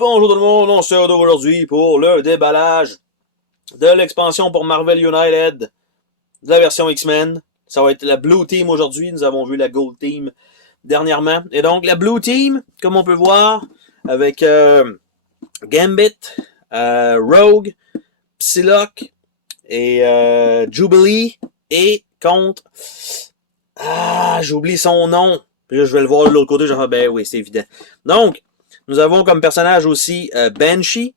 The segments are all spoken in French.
Bonjour tout le monde, on se retrouve aujourd'hui pour le déballage de l'expansion pour Marvel United de la version X-Men. Ça va être la Blue Team aujourd'hui, nous avons vu la Gold Team dernièrement. Et donc la Blue Team, comme on peut voir, avec Gambit, Rogue, Psylocke et Jubilee, et contre... j'oublie son nom. Puis là, je vais le voir de l'autre côté, genre, ben oui, c'est évident. Donc, nous avons comme personnage aussi Banshee.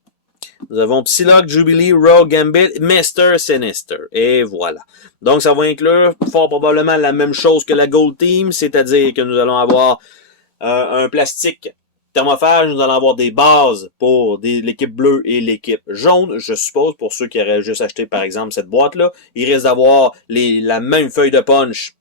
Nous avons Psylocke, Jubilee, Rogue, Gambit, Mr. Sinister. Et voilà. Donc, ça va inclure fort probablement la même chose que la Gold Team, c'est-à-dire que nous allons avoir un plastique thermophage, nous allons avoir des bases pour l'équipe bleue et l'équipe jaune, je suppose, pour ceux qui auraient juste acheté, par exemple, cette boîte-là. Il risque d'avoir la même feuille de punch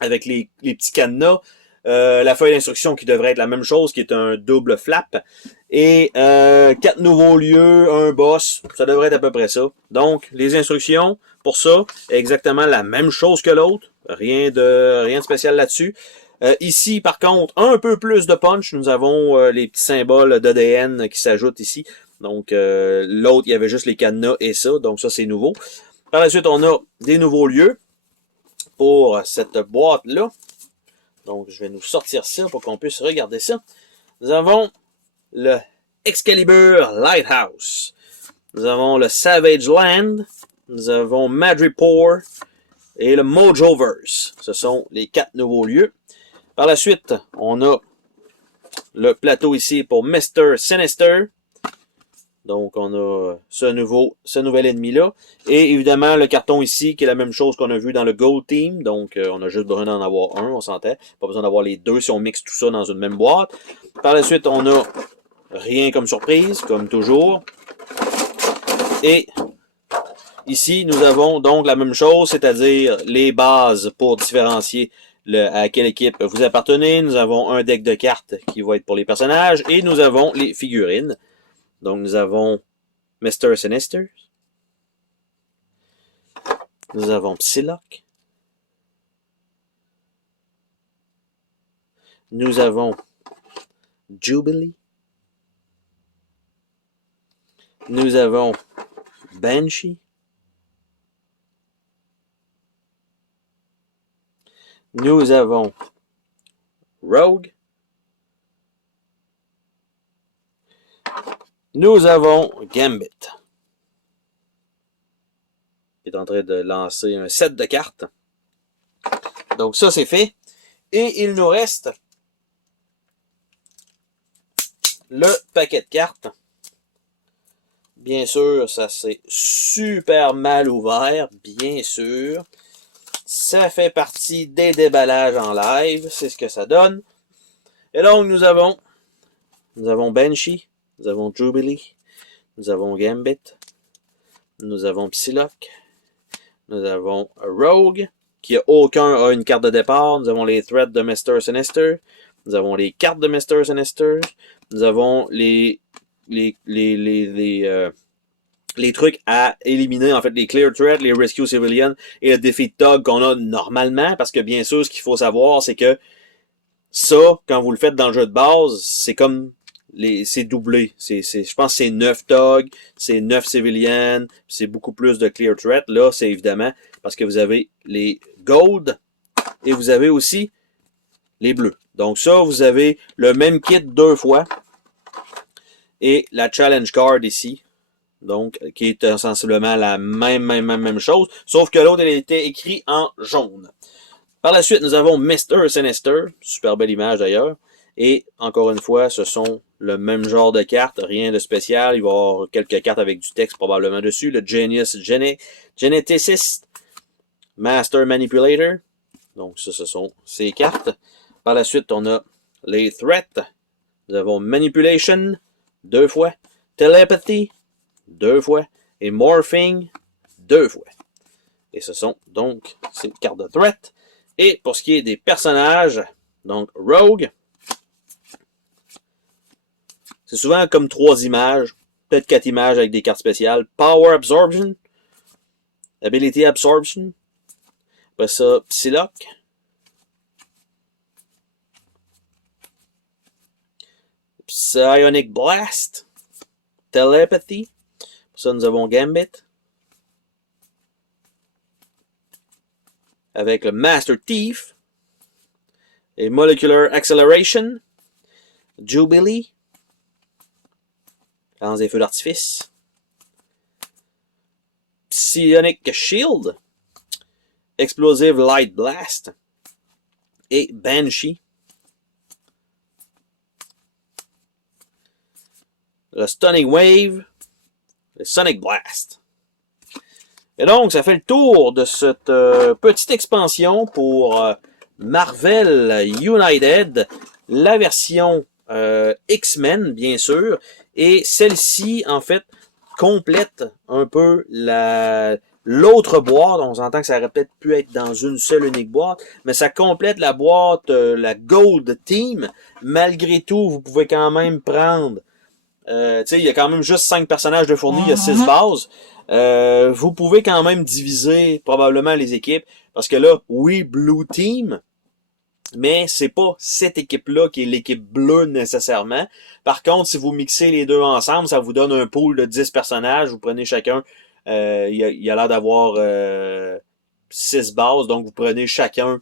avec les petits cadenas. La feuille d'instruction qui devrait être la même chose, qui est un double flap. Et 4 nouveaux lieux, un boss, ça devrait être à peu près ça. Donc, les instructions, pour ça, exactement la même chose que l'autre. Rien de spécial là-dessus. Ici, par contre, un peu plus de punch. Nous avons les petits symboles d'ADN qui s'ajoutent ici. Donc, l'autre, il y avait juste les cadenas et ça. Donc, ça, c'est nouveau. Par la suite, on a des nouveaux lieux pour cette boîte-là. Donc, je vais nous sortir ça pour qu'on puisse regarder ça. Nous avons le Excalibur Lighthouse. Nous avons le Savage Land. Nous avons Madripoor et le Mojoverse. Ce sont les 4 nouveaux lieux. Par la suite, on a le plateau ici pour Mr. Sinister. Donc, on a ce nouvel ennemi-là. Et évidemment, le carton ici, qui est la même chose qu'on a vu dans le Gold Team. Donc, on a juste besoin d'en avoir un, on s'entend. Pas besoin d'avoir les deux si on mixe tout ça dans une même boîte. Par la suite, on a rien comme surprise, comme toujours. Et ici, nous avons donc la même chose, c'est-à-dire les bases pour différencier à quelle équipe vous appartenez. Nous avons un deck de cartes qui va être pour les personnages. Et nous avons les figurines. Donc, nous avons Mr. Sinister. Nous avons Psylocke. Nous avons Jubilee. Nous avons Banshee. Nous avons Rogue. Nous avons Gambit. Il est en train de lancer un set de cartes. Donc ça, c'est fait. Et il nous reste le paquet de cartes. Bien sûr, ça c'est super mal ouvert, bien sûr. Ça fait partie des déballages en live, c'est ce que ça donne. Et donc, nous avons Banshee, nous avons Jubilee, nous avons Gambit, nous avons Psylocke, nous avons Rogue, qui a une carte de départ, nous avons les threads de Mr. Sinister, nous avons les cartes de Mr. Sinister, nous avons les trucs à éliminer, en fait, les clear threats, les rescue civilians et le défi de Tug qu'on a normalement, parce que bien sûr, ce qu'il faut savoir, c'est que ça, quand vous le faites dans le jeu de base, c'est comme c'est doublé. Je pense que c'est 9 Tug, c'est 9 civilians, c'est beaucoup plus de clear threat. Là, c'est évidemment parce que vous avez les gold et vous avez aussi les bleus. Donc ça, vous avez le même kit 2 fois. Et la challenge card ici, donc, qui est sensiblement la même chose, sauf que l'autre, elle était écrit en jaune. Par la suite, nous avons Mr. Sinister, super belle image d'ailleurs, et encore une fois, ce sont le même genre de cartes, rien de spécial, il va y avoir quelques cartes avec du texte probablement dessus, le Genius Geneticist, Master Manipulator, donc ça, ce sont ces cartes. Par la suite, on a les Threats, nous avons Manipulation, 2 fois, Telepathy, 2 fois, et Morphing, 2 fois. Et ce sont donc ces cartes de threat. Et pour ce qui est des personnages, donc Rogue, c'est souvent comme 3 images, peut-être 4 images avec des cartes spéciales. Power Absorption, Ability Absorption, après ça, Psylocke, Psionic Blast, Telepathy. Pour ça, nous avons Gambit. Avec le Master Thief. Et Molecular Acceleration. Jubilee. Lance des feux d'artifice. Psionic Shield. Explosive Light Blast. Et Banshee. Le Stunning Wave. Le Sonic Blast. Et donc, ça fait le tour de cette petite expansion pour Marvel United. La version X-Men, bien sûr. Et celle-ci, en fait, complète un peu l'autre boîte. On s'entend que ça aurait peut-être pu être dans une seule unique boîte, mais ça complète la boîte, la Gold Team. Malgré tout, vous pouvez quand même prendre... tu sais, il y a quand même juste 5 personnages de fournis, il y a 6 bases. Vous pouvez quand même diviser probablement les équipes, parce que là, oui, Blue Team, mais c'est pas cette équipe-là qui est l'équipe bleue nécessairement. Par contre, si vous mixez les deux ensemble, ça vous donne un pool de 10 personnages. Vous prenez chacun, il y a l'air d'avoir 6 bases, donc vous prenez chacun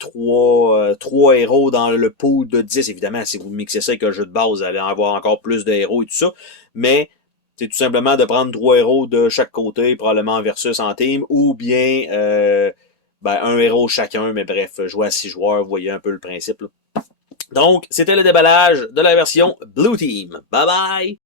3 héros dans le pool de 10. Évidemment, si vous mixez ça avec un jeu de base, vous allez avoir encore plus de héros et tout ça. Mais c'est tout simplement de prendre 3 héros de chaque côté, probablement en versus en team, ou bien un héros chacun, mais bref, jouer à 6 joueurs, vous voyez un peu le principe. Là. Donc, c'était le déballage de la version Blue Team. Bye bye!